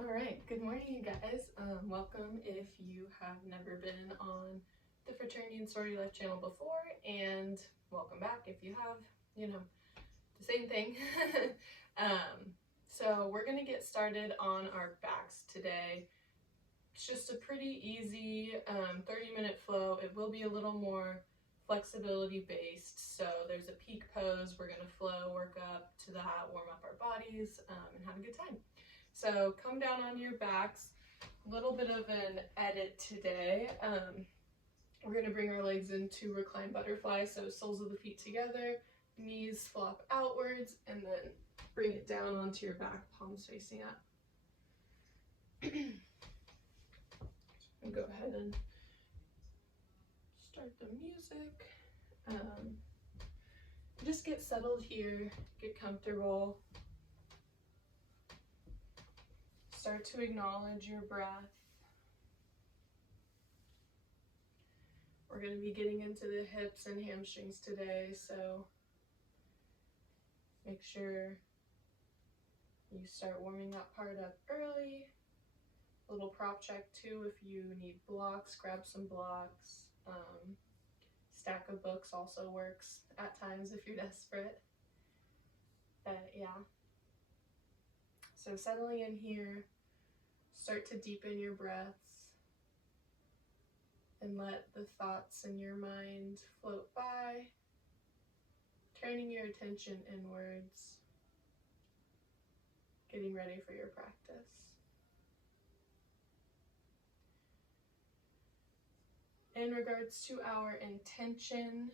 All right, good morning, you guys. Welcome if you have never been on the Fraternity and Sorority Life channel before, and welcome back if you have, the same thing. So we're gonna get started on our backs today. It's just a pretty easy 30-minute flow. It will be a little more flexibility based. So there's a peak pose. We're gonna flow, work up to that, warm up our bodies, and have a good time. So come down on your backs. A little bit of an edit today. We're gonna bring our legs into reclined butterfly. So soles of the feet together, knees flop outwards, and then bring it down onto your back, palms facing up. And go ahead and start the music. Just get settled here, get comfortable. Start to acknowledge your breath. We're going to be getting into the hips and hamstrings today, so make sure you start warming that part up early. A little prop check too, if you need blocks, grab some blocks. Stack of books also works at times if you're desperate. But yeah. So settling in here, start to deepen your breaths and let the thoughts in your mind float by, turning your attention inwards, getting ready for your practice. In regards to our intention,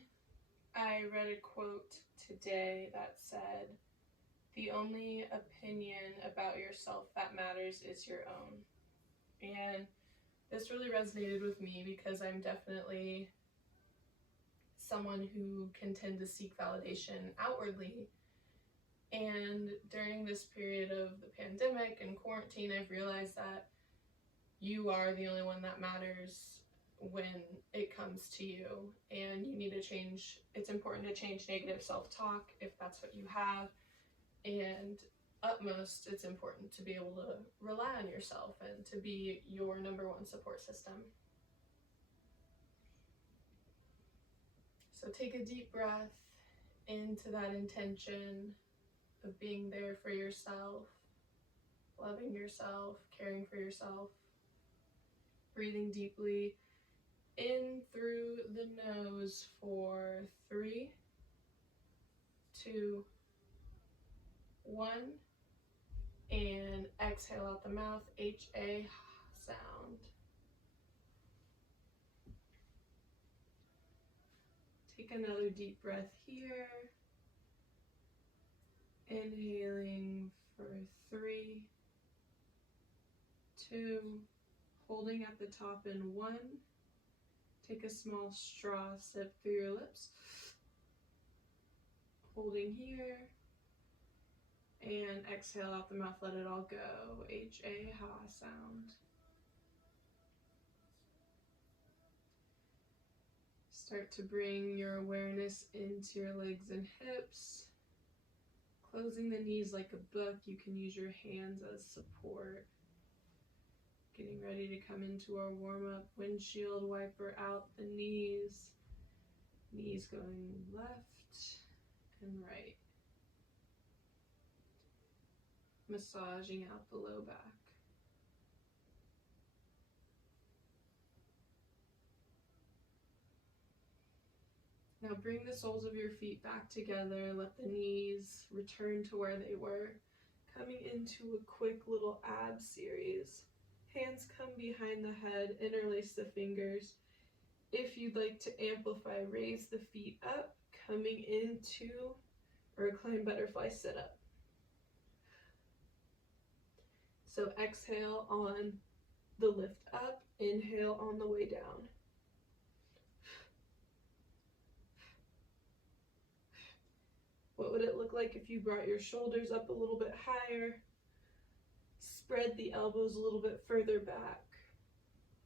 I read a quote today that said, "The only opinion about yourself that matters is your own." And this really resonated with me because I'm definitely someone who can tend to seek validation outwardly. And during this period of the pandemic and quarantine, I've realized that you are the only one that matters when it comes to you, and you need to change. It's important to change negative self-talk if that's what you have, and utmost it's important to be able to rely on yourself and to be your number one support system. So take a deep breath into that intention of being there for yourself, loving yourself, caring for yourself, breathing deeply in through the nose for 3, 2, 1, and exhale out the mouth, H-A sound. Take another deep breath here. Inhaling for 3, 2, holding at the top in 1. Take a small straw sip through your lips. Holding here. And exhale out the mouth, let it all go. H-A ha sound. Start to bring your awareness into your legs and hips. Closing the knees like a book. You can use your hands as support. Getting ready to come into our warm-up windshield wiper out the knees. Knees going left and right. Massaging out the low back. Now bring the soles of your feet back together. Let the knees return to where they were. Coming into a quick little ab series. Hands come behind the head, interlace the fingers. If you'd like to amplify, raise the feet up, coming into a reclined butterfly sit-up. So exhale on the lift up, inhale on the way down. What would it look like if you brought your shoulders up a little bit higher? Spread the elbows a little bit further back.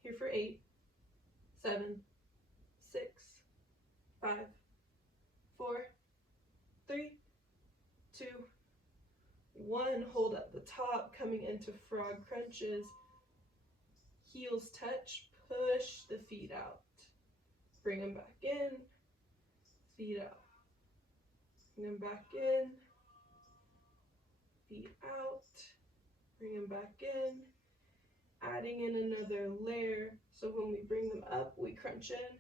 Here for 8, 7, 6, 5, 4, 3, 2, 1, hold at the top, coming into frog crunches. Heels touch, push the feet out. Bring them back in, feet out. Bring them back in, feet out. Bring them back in. Adding in another layer, so when we bring them up, we crunch in.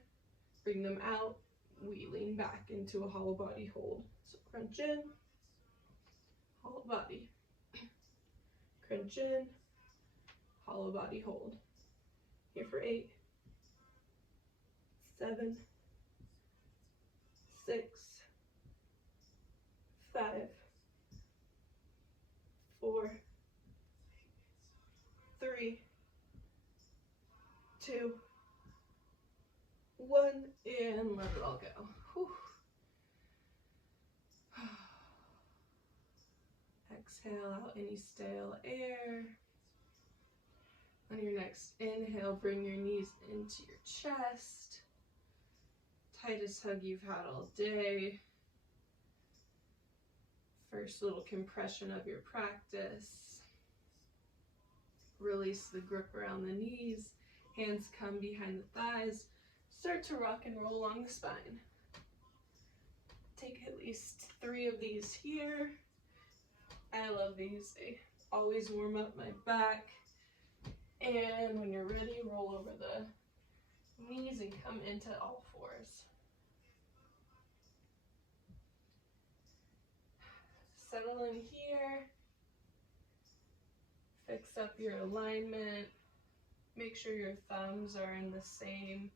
Bring them out, we lean back into a hollow body hold. So crunch in, hollow body. Crunch in, hollow body hold. Here for 8, 7, 6, 5, 4, 3, 2, 1, and let it all go. Whew. Exhale out any stale air. On your next inhale, bring your knees into your chest. Tightest hug you've had all day. First little compression of your practice. Release the grip around the knees. Hands come behind the thighs. Start to rock and roll along the spine. Take at least 3 of these here. I love these. They always warm up my back. And when you're ready, roll over the knees and come into all fours. Settle in here. Fix up your alignment. Make sure your thumbs are in the same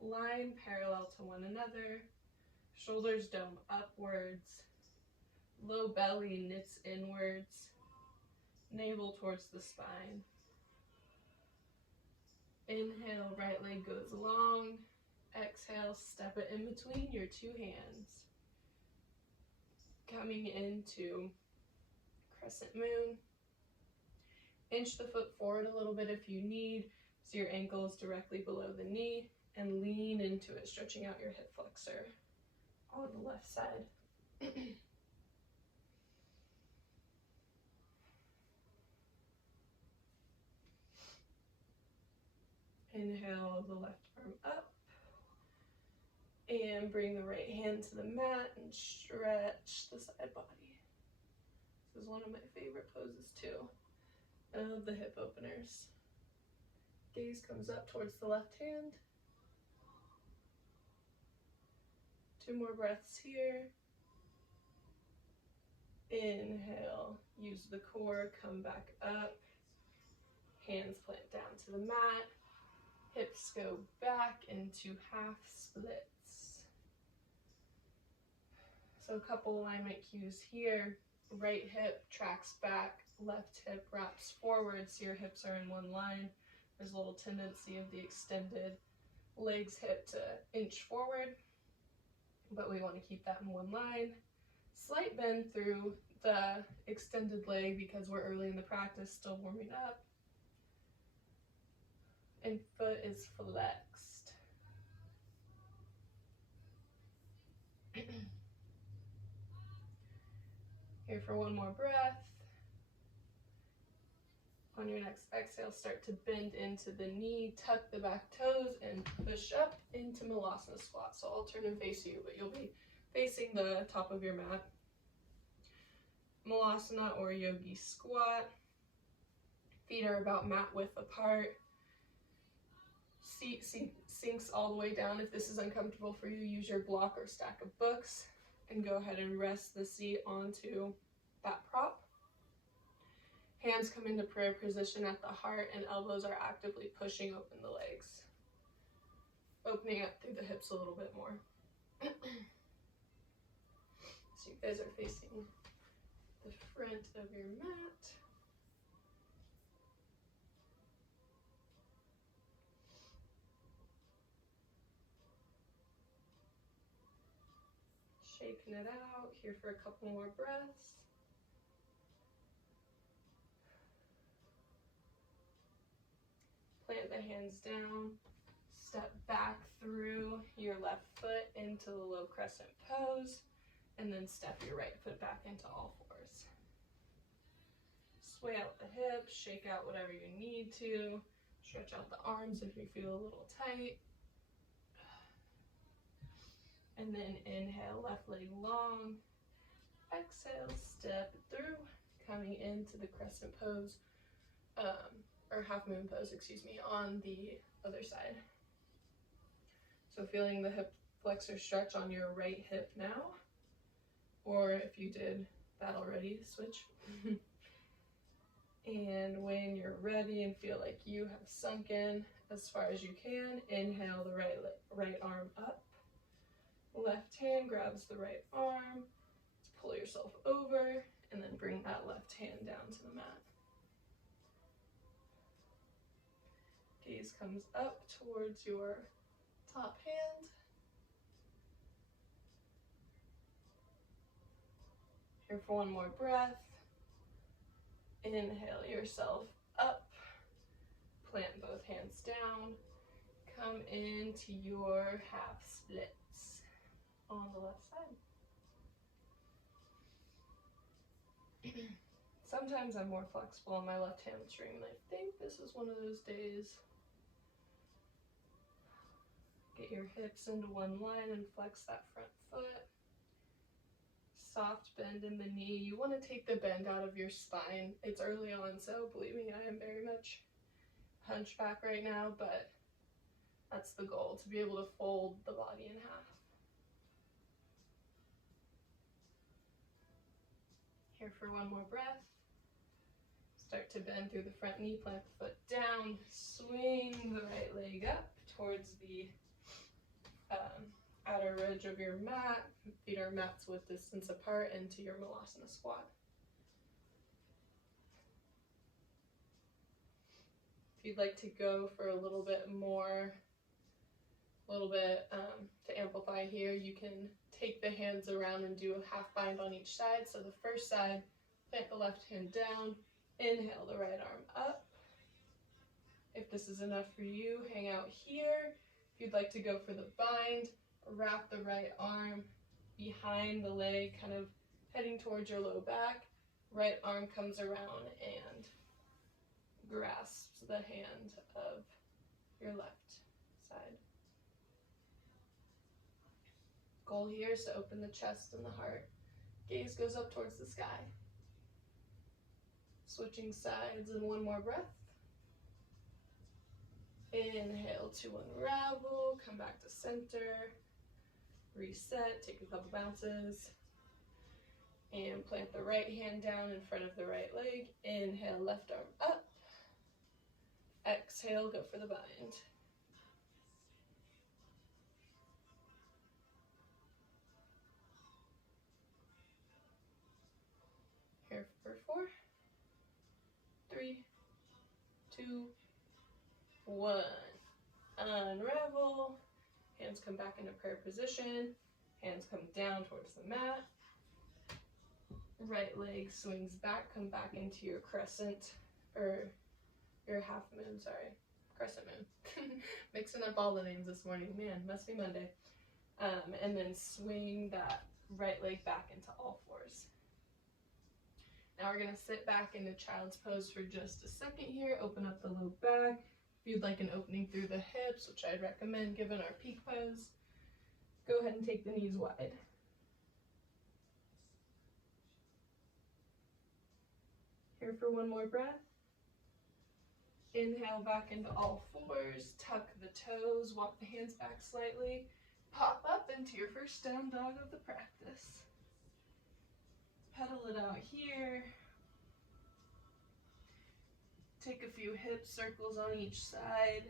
line, parallel to one another. Shoulders dome upwards. Low belly knits inwards. Navel towards the spine. Inhale, right leg goes long. Exhale, step it in between your 2 hands. Coming into crescent moon. Inch the foot forward a little bit if you need, so your ankle is directly below the knee, and lean into it, stretching out your hip flexor on the left side. Inhale the left arm up, and bring the right hand to the mat and stretch the side body. This is one of my favorite poses too. I love the hip openers. Gaze comes up towards the left hand. 2 more breaths here. Inhale, use the core, come back up. Hands plant down to the mat. Hips go back into half splits. So a couple alignment cues here. Right hip tracks back, left hip wraps forward, so your hips are in one line. There's a little tendency of the extended legs hip to inch forward, but we want to keep that in one line. Slight bend through the extended leg because we're early in the practice, still warming up. And foot is flexed. Here for one more breath. On your next exhale, start to bend into the knee, tuck the back toes, and push up into Malasana squat. So I'll turn and face you, but you'll be facing the top of your mat. Malasana or yogi squat. Feet are about mat width apart. Seat sinks all the way down. If this is uncomfortable for you, use your block or stack of books and go ahead and rest the seat onto that prop. Hands come into prayer position at the heart and elbows are actively pushing open the legs. Opening up through the hips a little bit more. So you guys are facing the front of your mat. Shaking it out, here for a couple more breaths. Plant the hands down, step back through your left foot into the low crescent pose, and then step your right foot back into all fours. sway out the hips, shake out whatever you need to, stretch out the arms if you feel a little tight. And then inhale, left leg long. Exhale, step through, coming into the crescent pose, or half moon pose, excuse me, on the other side. So feeling the hip flexor stretch on your right hip now, or if you did that already, switch. And when you're ready and feel like you have sunk in as far as you can, inhale the right arm up. Left hand grabs the right arm. Pull yourself over and then bring that left hand down to the mat. Gaze comes up towards your top hand. Here for one more breath. Inhale yourself up. Plant both hands down. Come into your half splits on the left side. Sometimes I'm more flexible on my left hamstring, and I think this is one of those days. Get your hips into one line and flex that front foot. Soft bend in the knee. You want to take the bend out of your spine. It's early on, so believe me, I am very much hunchback right now, but that's the goal, to be able to fold the body in half. Here for one more breath. Start to bend through the front knee, plant the foot down, swing the right leg up towards the outer ridge of your mat. Feet are mats width distance apart into your Malasana squat. If you'd like to go for a little bit more, to amplify here, you can take the hands around and do a half bind on each side. So the first side, plant the left hand down, inhale the right arm up. If this is enough for you, hang out here. If you'd like to go for the bind, wrap the right arm behind the leg, kind of heading towards your low back. Right arm comes around and grasps the hand of your left side. Goal here is to open the chest and the heart. Gaze goes up towards the sky. Switching sides in one more breath. Inhale to unravel, come back to center, reset, take a couple bounces, and plant the right hand down in front of the right leg. Inhale, left arm up. Exhale, go for the bind. Here for 4, 3, 2, 1. Unravel. Hands come back into prayer position. Hands come down towards the mat. Right leg swings back, come back into your crescent, or your half moon, sorry. Crescent moon. Mixing up all the names this morning. Man, must be Monday. And then swing that right leg back into all fours. Now we're going to sit back into child's pose for just a second here. Open up the low back. If you'd like an opening through the hips, which I'd recommend given our peak pose, go ahead and take the knees wide. Here for one more breath. Inhale back into all fours, tuck the toes, walk the hands back slightly, pop up into your first down dog of the practice. Pedal it out here. Take a few hip circles on each side.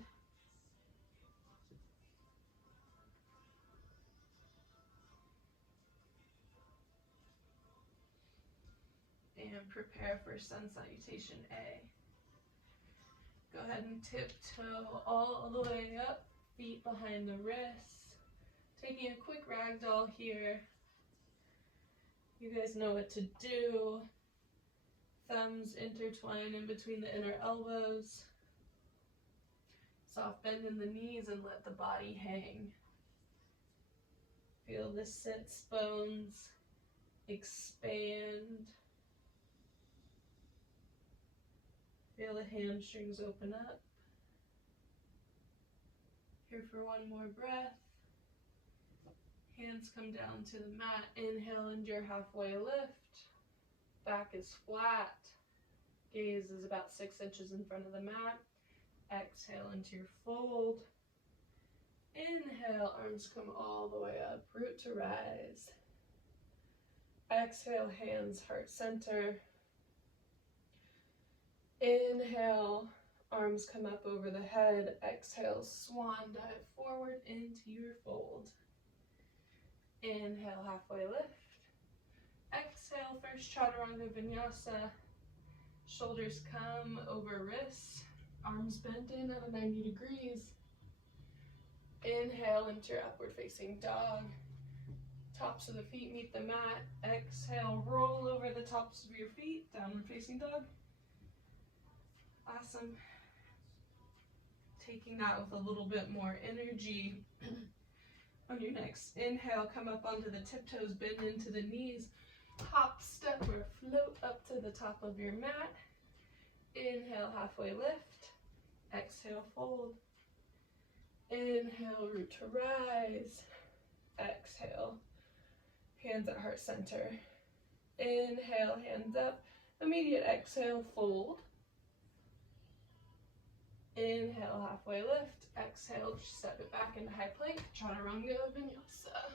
And prepare for sun salutation A. Go ahead and tiptoe all the way up, feet behind the wrists. Taking a quick ragdoll here. You guys know what to do. Thumbs intertwine in between the inner elbows. Soft bend in the knees and let the body hang. Feel the sits bones expand. Feel the hamstrings open up. Here for one more breath. Hands come down to the mat. Inhale into your halfway lift. Back is flat. Gaze is about 6 inches in front of the mat. Exhale into your fold. Inhale, arms come all the way up, root to rise. Exhale, hands heart center. Inhale, arms come up over the head. Exhale, swan dive forward into your fold. Inhale, halfway lift. Exhale, first chaturanga vinyasa. Shoulders come over wrists. Arms bend in at a 90 degrees. Inhale into your upward facing dog. Tops of the feet meet the mat. Exhale, roll over the tops of your feet. Downward facing dog. Awesome. Taking that with a little bit more energy. On your next inhale, come up onto the tiptoes, bend into the knees. Hop, step, or float up to the top of your mat. Inhale, halfway lift. Exhale, fold. Inhale, root to rise. Exhale, hands at heart center. Inhale, hands up. Immediate exhale, fold. Inhale, halfway lift. Exhale, step it back into high plank, chaturanga vinyasa.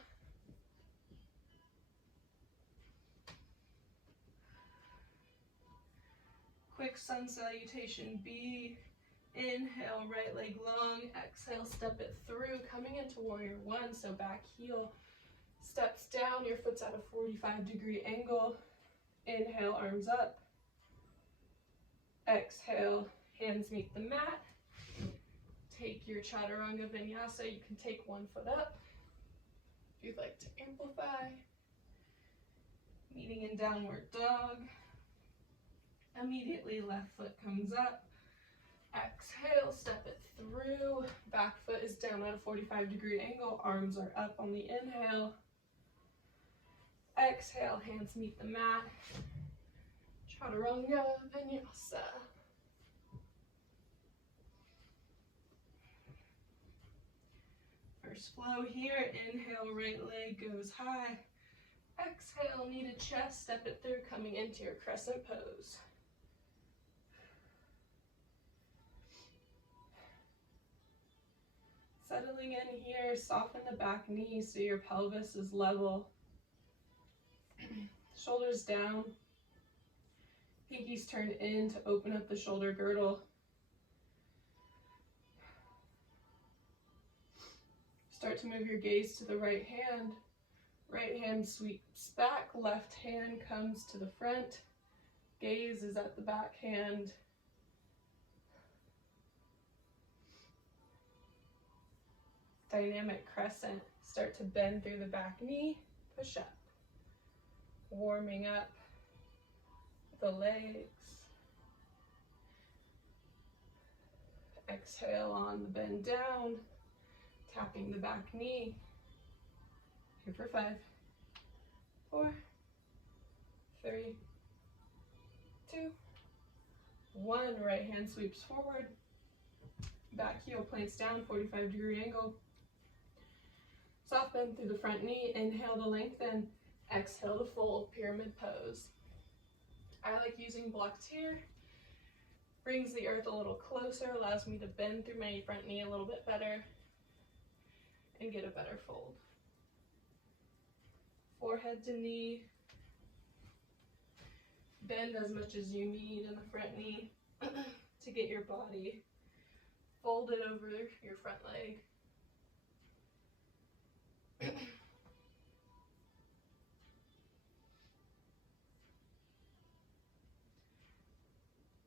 Quick sun salutation B. Inhale, right leg long. Exhale, step it through, coming into warrior one. So back heel steps down, your foot's at a 45-degree angle. Inhale, arms up. Exhale, hands meet the mat. Take your chaturanga vinyasa. You can take one foot up if you'd like to amplify. Meeting in downward dog. Immediately left foot comes up. Exhale, step it through. Back foot is down at a 45-degree angle. Arms are up on the inhale. Exhale, hands meet the mat. Chaturanga vinyasa. First flow here. Inhale, right leg goes high. Exhale, knee to chest, step it through, coming into your crescent pose. Settling in here, soften the back knee so your pelvis is level. Shoulders down. Pinkies turn in to open up the shoulder girdle. Start to move your gaze to the right hand. Right hand sweeps back, left hand comes to the front. Gaze is at the back hand. Dynamic crescent. Start to bend through the back knee, push up. Warming up the legs. Exhale on the bend down, tapping the back knee. Here for 5, 4, 3, 2, 1. Right hand sweeps forward. Back heel plants down, 45-degree angle. Soft bend through the front knee. Inhale to lengthen. Exhale to fold, pyramid pose. I like using blocks here. Brings the earth a little closer, allows me to bend through my front knee a little bit better and get a better fold. Forehead to knee. Bend as much as you need in the front knee to get your body folded over your front leg.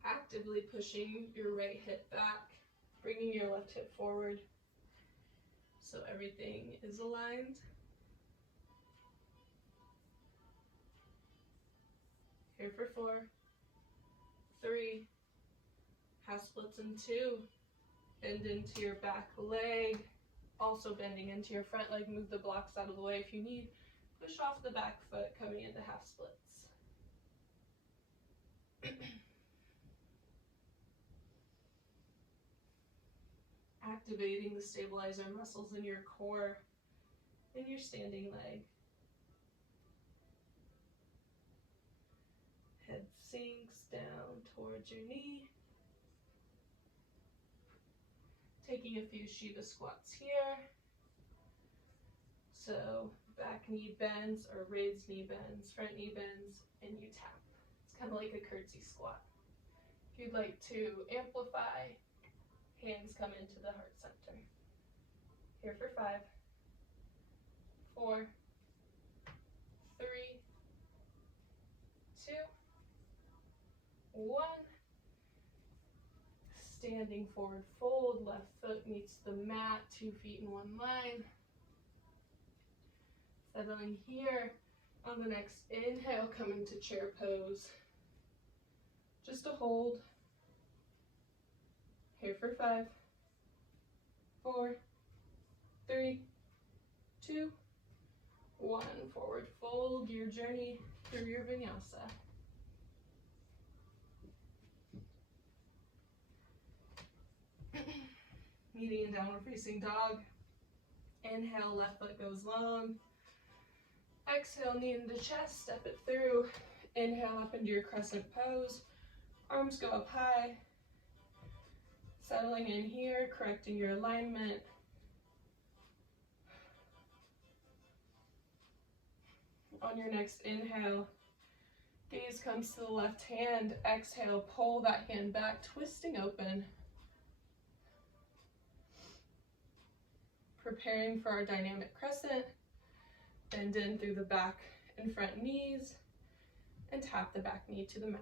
Actively pushing your right hip back, bringing your left hip forward so everything is aligned. Here for 4, 3, half splits in 2, bend into your back leg, also bending into your front leg, move the blocks out of the way if you need, push off the back foot coming into half splits. activating the stabilizer muscles in your core and your standing leg. Head sinks down towards your knee. Taking a few Shiva squats here. So back knee bends or raised knee bends, front knee bends, and you tap. It's kind of like a curtsy squat. If you'd like to amplify, hands come into the heart center. Here for 5, 4, 3, 2, 1. Standing forward fold, left foot meets the mat, 2 feet in one line. Settling here. On the next inhale, coming to chair pose. Just a hold. Here for 5, 4, 3, 2, 1. Forward fold your journey through your vinyasa. Meeting in downward facing dog. Inhale, left foot goes long. Exhale, knee into chest, step it through. Inhale up into your crescent pose. Arms go up high. Settling in here, correcting your alignment. On your next inhale, gaze comes to the left hand. Exhale, pull that hand back, twisting open. Preparing for our dynamic crescent. Bend in through the back and front knees and tap the back knee to the mat.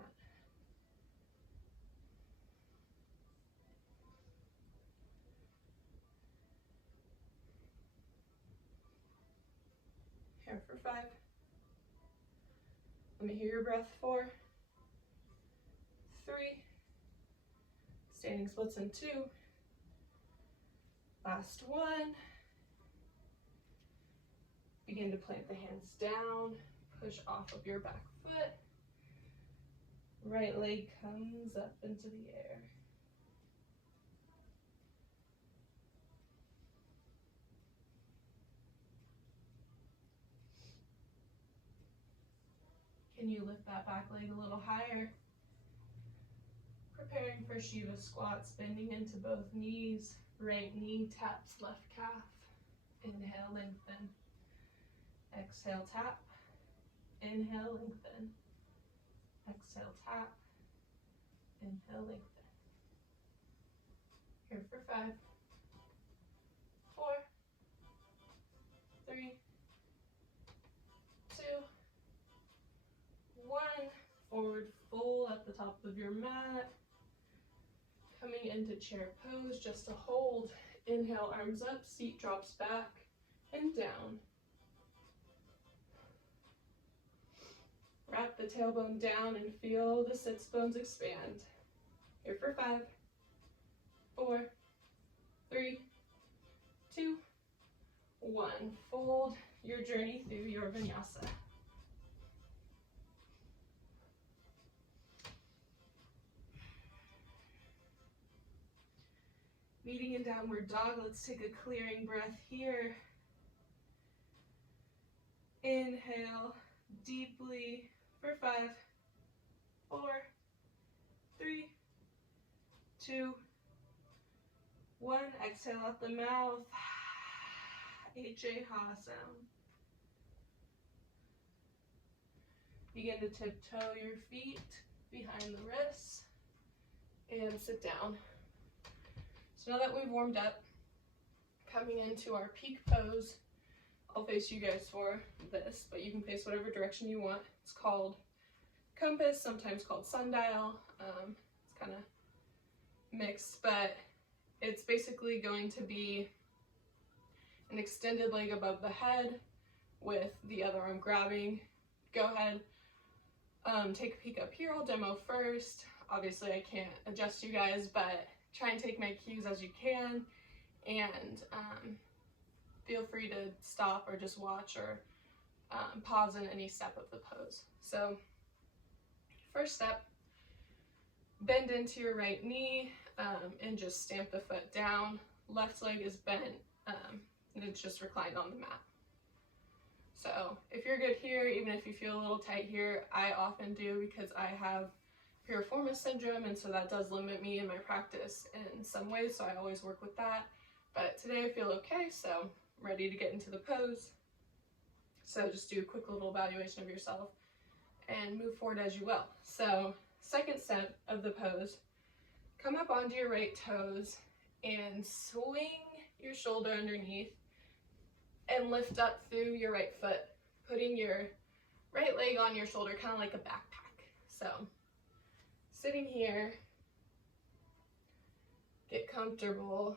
Here for 5. Let me hear your breath. 4, 3, standing splits in 2, last 1. Begin to plant the hands down, push off of your back foot. Right leg comes up into the air. Can you lift that back leg a little higher? Preparing for Shiva squats, bending into both knees. Right knee taps left calf. Inhale, lengthen. Exhale, tap. Inhale, lengthen. Exhale, tap. Inhale, lengthen. Here for 5, 4, 3, 2, 1. Forward fold at the top of your mat. Coming into chair pose, just a hold. Inhale, arms up, seat drops back and down. Wrap the tailbone down and feel the sits bones expand. Here for 5, 4, 3, 2, 1. Fold your journey through your vinyasa. Meeting in downward dog, let's take a clearing breath here. Inhale deeply for 5, 4, 3, 2, 1. Exhale out the mouth. Ha sound. Begin to tiptoe your feet behind the wrists and sit down. So now that we've warmed up, coming into our peak pose, I'll face you guys for this, but you can face whatever direction you want. It's called compass, sometimes called sundial. It's kind of mixed, but it's basically going to be an extended leg above the head with the other arm grabbing. Go ahead, take a peek up here. I'll demo first. Obviously I can't adjust you guys, but try and take my cues as you can, and feel free to stop or just watch or pause in any step of the pose. So first step, bend into your right knee and just stamp the foot down. left leg is bent, and it's just reclined on the mat. So if you're good here, even if you feel a little tight here, I often do because I have piriformis syndrome, and so that does limit me in my practice in some ways, so I always work with that. But today I feel okay, so I'm ready to get into the pose. So just do a quick little evaluation of yourself and move forward as you will. So second step of the pose, come up onto your right toes and swing your shoulder underneath and lift up through your right foot, putting your right leg on your shoulder, kind of like a backpack. So sitting here, get comfortable.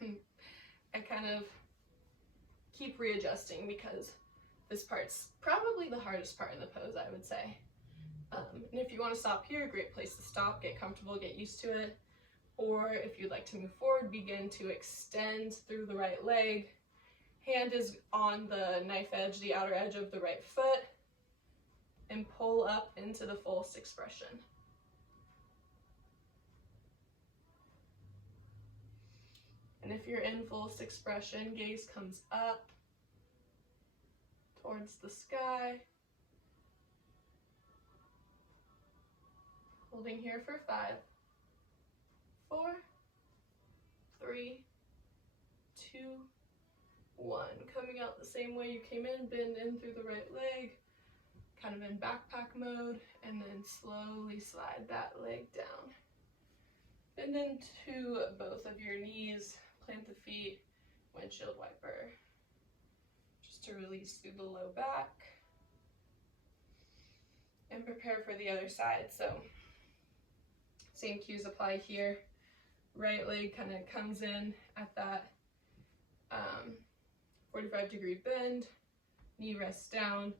I kind of keep readjusting because this part's probably the hardest part in the pose, I would say. And if you want to stop here, great place to stop, get comfortable, get used to it. Or if you'd like to move forward, begin to extend through the right leg. Hand is on the knife edge, the outer edge of the right foot, and pull up into the fullest expression. And if you're in fullest expression, gaze comes up towards the sky. Holding here for 5, 4, 3, 2, 1. Coming out the same way you came in, bend in through the right leg, kind of in backpack mode, and then slowly slide that leg down. Bend into both of your knees, plant the feet, windshield wiper, just to release through the low back. And prepare for the other side. So same cues apply here. Right leg kind of comes in at that 45-degree bend, knee rests down,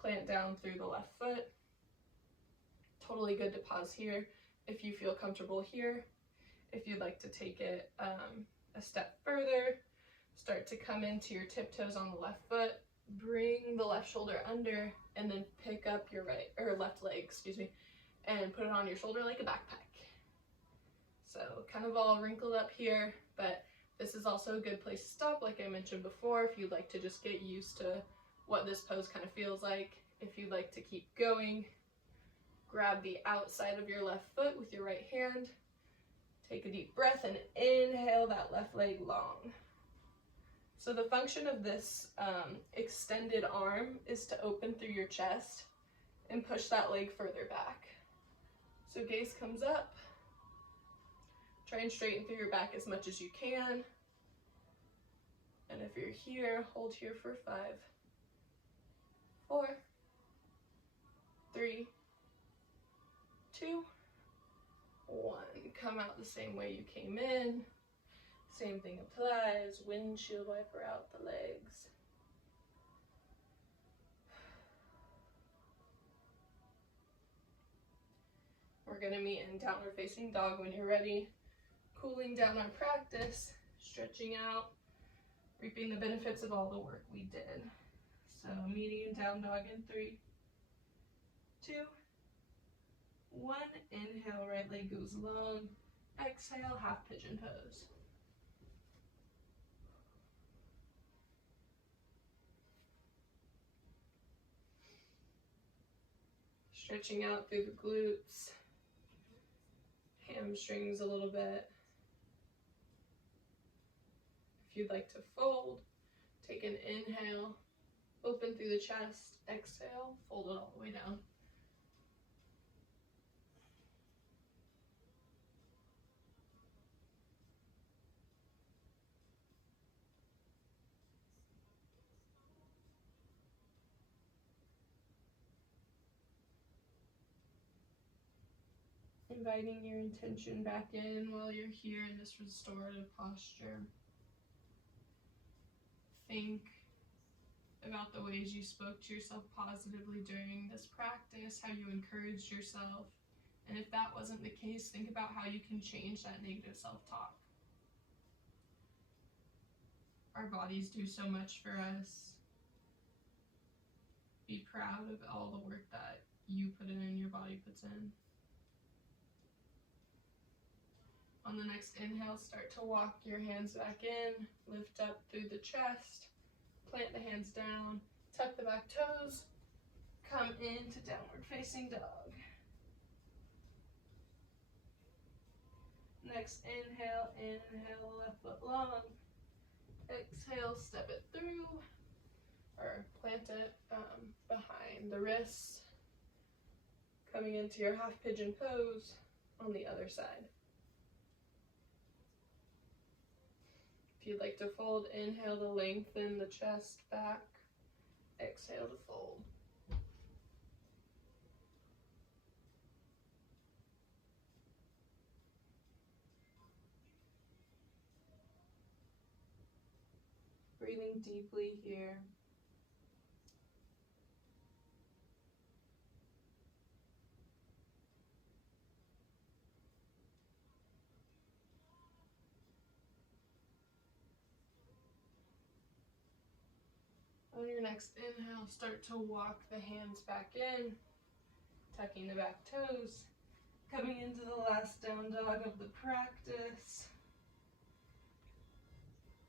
plant down through the left foot. Totally good to pause here if you feel comfortable here. If you'd like to take it a step further, start to come into your tiptoes on the left foot, bring the left shoulder under, and then pick up your left leg, and put it on your shoulder like a backpack. So kind of all wrinkled up here, but this is also a good place to stop, like I mentioned before, if you'd like to just get used to what this pose kind of feels like. If you'd like to keep going, grab the outside of your left foot with your right hand, take a deep breath, and inhale that left leg long. So the function of this extended arm is to open through your chest and push that leg further back. So gaze comes up. Try and straighten through your back as much as you can. And if you're here, hold here for 5, 4, 3, 2, 1. Come out the same way you came in. Same thing applies. Windshield wiper out the legs. We're going to meet in downward facing dog when you're ready. Cooling down our practice, stretching out, reaping the benefits of all the work we did. So meeting in down dog in 3, 2, 1. Inhale, right leg goes long. Exhale, half pigeon pose. Stretching out through the glutes, hamstrings a little bit. If you'd like to fold, take an inhale, open through the chest, exhale, fold it all the way down. Inviting your intention back in while you're here in this restorative posture. Think about the ways you spoke to yourself positively during this practice, how you encouraged yourself, and if that wasn't the case, think about how you can change that negative self-talk. Our bodies do so much for us. Be proud of all the work that you put in and your body puts in. On the next inhale, start to walk your hands back in, lift up through the chest, plant the hands down, tuck the back toes, come into downward facing dog. Next inhale, inhale, left foot long. Exhale, step it through, or plant it behind the wrists. Coming into your half pigeon pose on the other side. If you'd like to fold, inhale to lengthen the chest back. Exhale to fold. Breathing deeply here. On your next inhale, start to walk the hands back in, tucking the back toes, coming into the last down dog of the practice,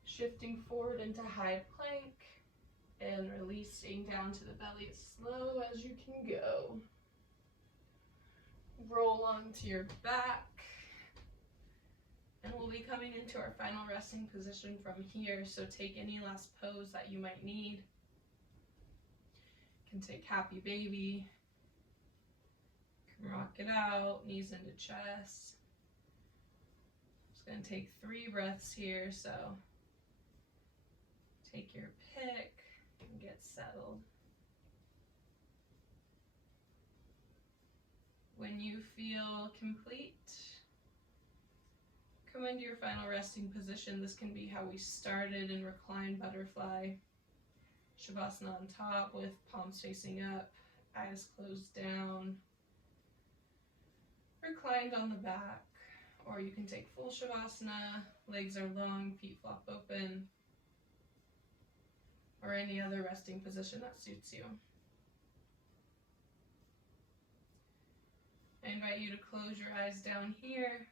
shifting forward into high plank, and releasing down to the belly as slow as you can go. Roll onto your back, and we'll be coming into our final resting position from here, so take any last pose that you might need. You can take happy baby, you can rock it out, knees into chest. Just gonna take 3 breaths here, so take your pick and get settled. When you feel complete, come into your final resting position. This can be how we started in reclined butterfly. Shavasana on top with palms facing up, eyes closed down. Reclined on the back, or you can take full Shavasana, legs are long, feet flop open, or any other resting position that suits you. I invite you to close your eyes down here.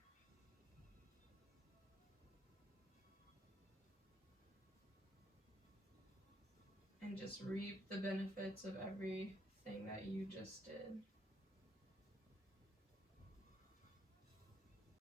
And just reap the benefits of everything that you just did.